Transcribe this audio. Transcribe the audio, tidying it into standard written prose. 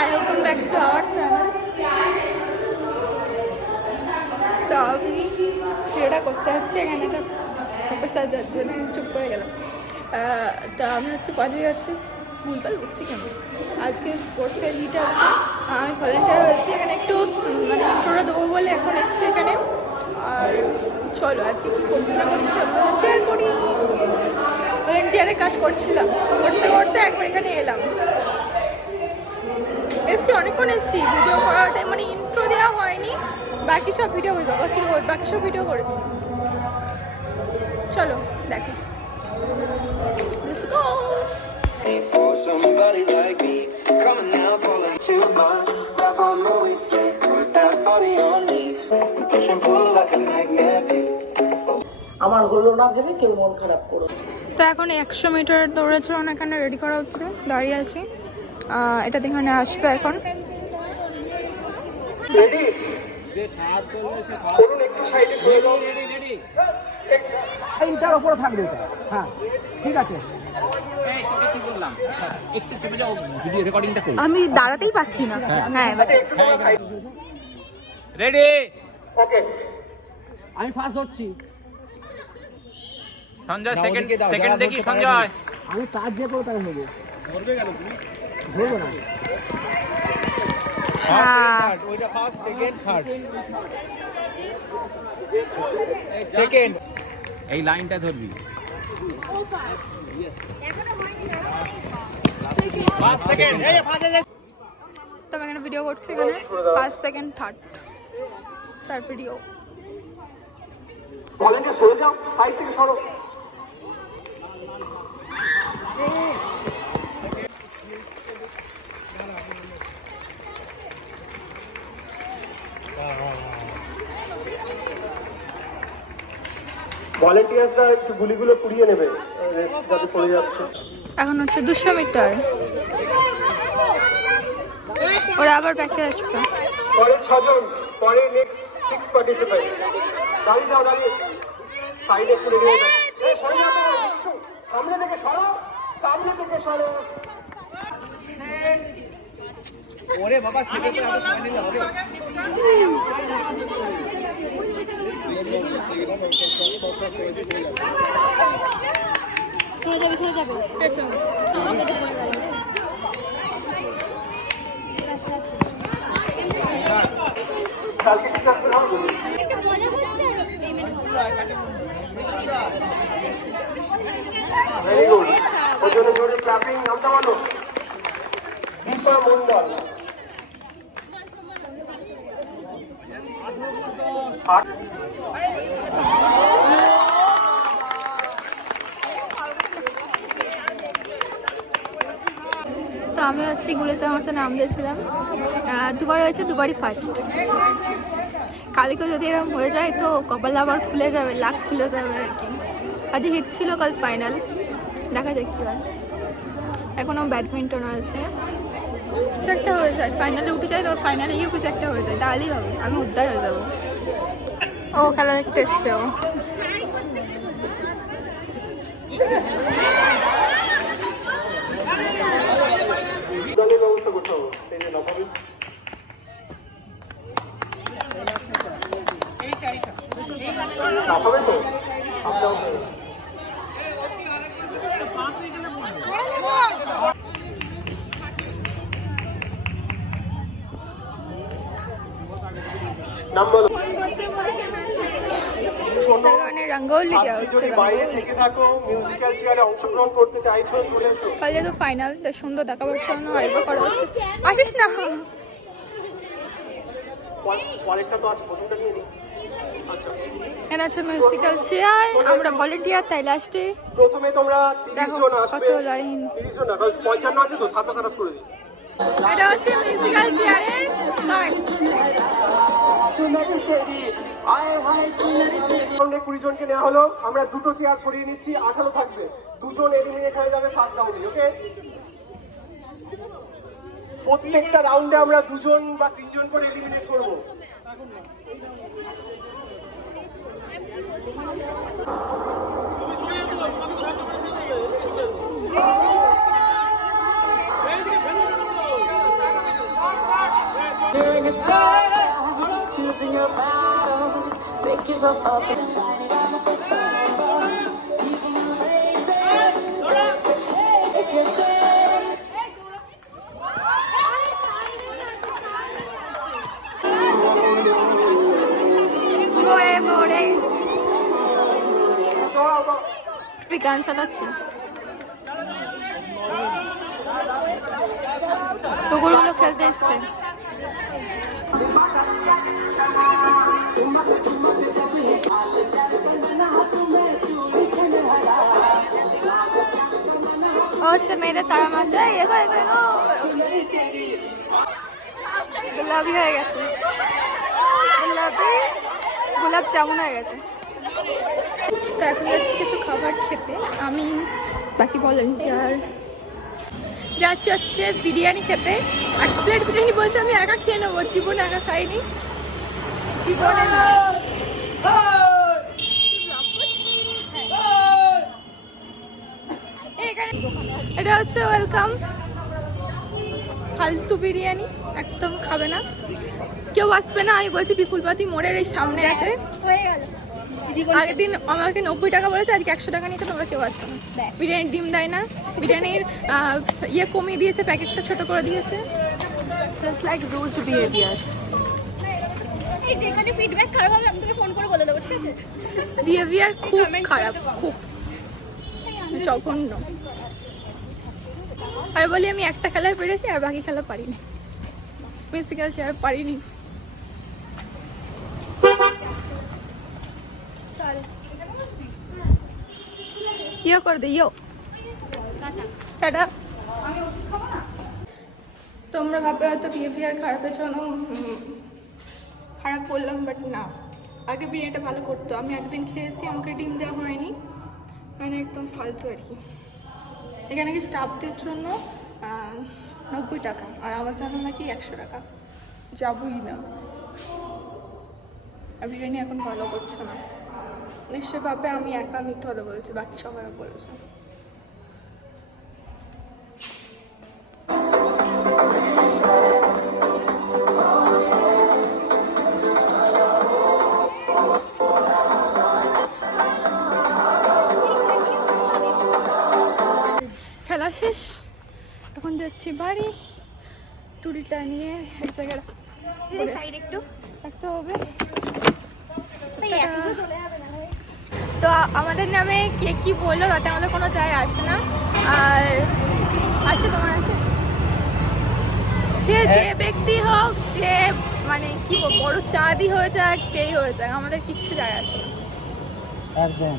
Hi welcome back to our channel. তো আমি ভিডিওটা করতে হচ্ছে এখানে একটা প্রফেসর যার জন্য চুপ করে গেলাম। তা আমি হচ্ছে কলেজে যাচ্ছি, ভুলভাল বলছি কেন, আজকে স্পোর্টসের হিট আছে, আমি ভলেন্টিয়ার হয়েছি এখানে, একটু মানে ইন্ট্রোটা দেবো বলে এখন এসছি এখানে। আর চলো আজকে কী করছি না করছি সবগুলো শেয়ার করি। ভলেন্টিয়ারের কাজ করছিলাম, করতে করতে একবার এখানে এলাম, এসছি অনেকক্ষণ এসছি, ভিডিও করার টাইম মানে ইন্ট্রো দেওয়া হয়নি, বাকি সব ভিডিও করবো, বাকি সব ভিডিও করেছি। চলো দেখো, Let's go! For somebody like me, coming now, pulling to mine, wrap on the waist, put that body on me, push and pull like a magnetic. আমার হলো না ভেবে কেউ মন খারাপ করো। তো এখন 100 মিটার দৌড়ের জন্য এখানে রেডি করা হচ্ছে, দাঁড়িয়ে আছি। এটা এখানে আসবে এখন। রেডি? করুন একটু সাইডে সরে যাও। এইটার উপরে থাকবে এটা। হ্যাঁ ঠিক আছে। আমি দাঁড়াতেই পাচ্ছি না। হ্যাঁ রেডি, ওকে। আমি ফার্স্ট ধরছি। সঞ্জয় সেকেন্ড দেখি সঞ্জয়। আমি টাচ দিয়ে করে তাকে নেবো। ধরবে কেন তুমি? ধরবো না। ওইটা ফার্স্ট, সেকেন্ড, থার্ড। সেকেন্ড এই লাইনটা ধরবি। ফার্স্ট সেকেন্ড, এই ফার্স্ট। তো আমি এখানে ভিডিও করছি, এখানে ফার্স্ট সেকেন্ড থার্ড তার ভিডিও। ভলেন্টিয়ার সরে যাও, সাইড থেকে সরো। ভলেন্টিয়ার্সরা একটু গুলিগুলো পুড়িয়ে নেবে যাতে পড়ে যাচ্ছে। এখন হচ্ছে 200 মিটার, ওরা আবার ব্যাকে আসবে। পরে 6 জন, পরে নেক্সট 6 পার্টিসিপেন্ট। দাঁড়িয়ে যাও, দাঁড়িয়ে সাইডে পুড়ে দিয়ে যাও। এই সরে যাও, সামনে থেকে সরো, সামনে থেকে সরো। ওরে বাবা, সেকেন্ড ফাইনাল হবে। সরে যাবে পেছন। কালকে কি করতে হবে? Very good. ওই জন্য জোরে ক্লাপিং। নামটা বলো। দীপা মন্ডল। তো আমি হচ্ছে গুলেচামাচা নাম দিয়েছিলাম, দুবার হয়েছে, দুবারই ফার্স্ট। কালকে যদি এরকম হয়ে যায় তো কপাল আবার খুলে যাবে, লাক খুলে যাবে আর কি। আজ হিট ছিল, কাল ফাইনাল, দেখা যাক কী হয়। এখনও ব্যাডমিন্টন আছে, কিছু একটা হয়ে যায়, ফাইনালে উঠে যায়, তো ফাইনালে গিয়েও কিছু একটা হয়ে যায়, তাহলেই হবে, আমি উদ্ধার হয়ে যাবো। ও খেলা দেখতে এসছে ও। ব্যবস্থা করতে হবে। এই যে নবাবী লাফাবে তো আপনাও নাম বলো। রঙ্গোলি দেওয়া হচ্ছে, বাইরে থেকে থাকো, মিউজিক্যাল চেয়ারে অংশগ্রহণ করতে চাইছো, চলে এসো। কাল যেহেতু ফাইনাল, তো সুন্দর দেখাবার জন্য আরেকবার করা হচ্ছে। আসিস না, পরেরটা তো আছে, প্রথমটা নিয়ে নিই। এখানে আছে মিউজিক্যাল চেয়ার, আমরা ভলেন্টিয়ার, তাই লাস্টে প্রথমে তোমরা 30 দেখো জন আসবে। কত লাইন। 30 জন না, 55 আছে তো, 27 করে দিই। এটা হচ্ছে মিউজিক্যাল চেয়ারের গান। 20 জনকে নেওয়া হলো, আমরা দুটো চেয়ার সরিয়ে নিচ্ছি, 18 থাকবে, 2 জন এলিমিনেট হয়ে যাবে ফার্স্ট রাউন্ডে। ওকে, প্রত্যেকটা রাউন্ডে আমরা 2 জন বা 3 জন করে এলিমিনেট করবো। মোড়ে মোড়ে গান চালাচ্ছে, কুকুরগুলো খেলতে এসছে। ও হচ্ছে মেয়েদের তারা মারছে, এগো এগো এগো, গোলাপি হয়ে গেছে, গোলাপি গোলাপ জামুন হয়ে গেছে। তো এখন যাচ্ছি কিছু খাবার খেতে, আমি বাকি ভলেন্টিয়ার যাচ্ছি হচ্ছে বিরিয়ানি খেতে। 8 প্লেট বিরিয়ানি বলছে আমি একা খেয়ে নেবো, জীবনে একা খাইনি, জীবনে না। এটা হচ্ছে ওয়েলকাম, ফালতু বিরিয়ানি একদম খাবে না, কেউ আসবে না। আমি বলছি বিপুলপাতি মোড়ের এই সামনে আছে, আগের দিন আমাকে 90 টাকা বলেছে, আজকে 100 টাকা নিয়েছে, তোমরা কেউ আসবে না। বিরিয়ানির ডিম দেয় না, বিরিয়ানির ইয়ে কমিয়ে দিয়েছে, প্যাকেটটা ছোট করে দিয়েছে। Just like rude behaviour. যেখানে ফিডব্যাক খারাপ হবে আমি তোকে ফোন করে বলে দেবো, ঠিক আছে? বিহেভিয়ার খুব খারাপ, খুব জঘন্য। আর বলি আমি একটা খেলায় পেরেছি আর বাকি খেলা পারিনি, বেশি খেলছি আর পারিনি। ইয়ে করে দে, ইয়ো টাটা। তোমরা ভাবে হয়তো বিহেভিয়ার খারাপের জন্য খারাপ বললাম, বাট না, আগে বিরিয়ানিটা ভালো করতো। আমি একদিন খেয়েছি, আমাকে ডিম দেওয়া হয়নি, মানে একদম ফালতু আর কি। এখানে কি স্টাফদের জন্য 90 টাকা, আর আমার জন্য নাকি 100 টাকা, যাবই না। আর বিরিয়ানি এখন ভালো করছে না, নিশ্চয় ভাবে আমি একা মিথ্যে কথা বলছি, বাকি সবাই বলেছে। খেলা শেষ, এখন যাচ্ছি বাড়ি। টুরিটা নিয়ে এক জায়গায় একটু রাখতে হবে। তো আমাদের নামে কে কি বললো তাতে আমাদের কোনো যায় আসে না। আর আসে, তোমার আসে, সে যে ব্যক্তি হোক, যে মানে কি বড় চাঁদই হয়ে যাক, যেই হয়ে যাক, আমাদের কিচ্ছু যায় আসে না। একদম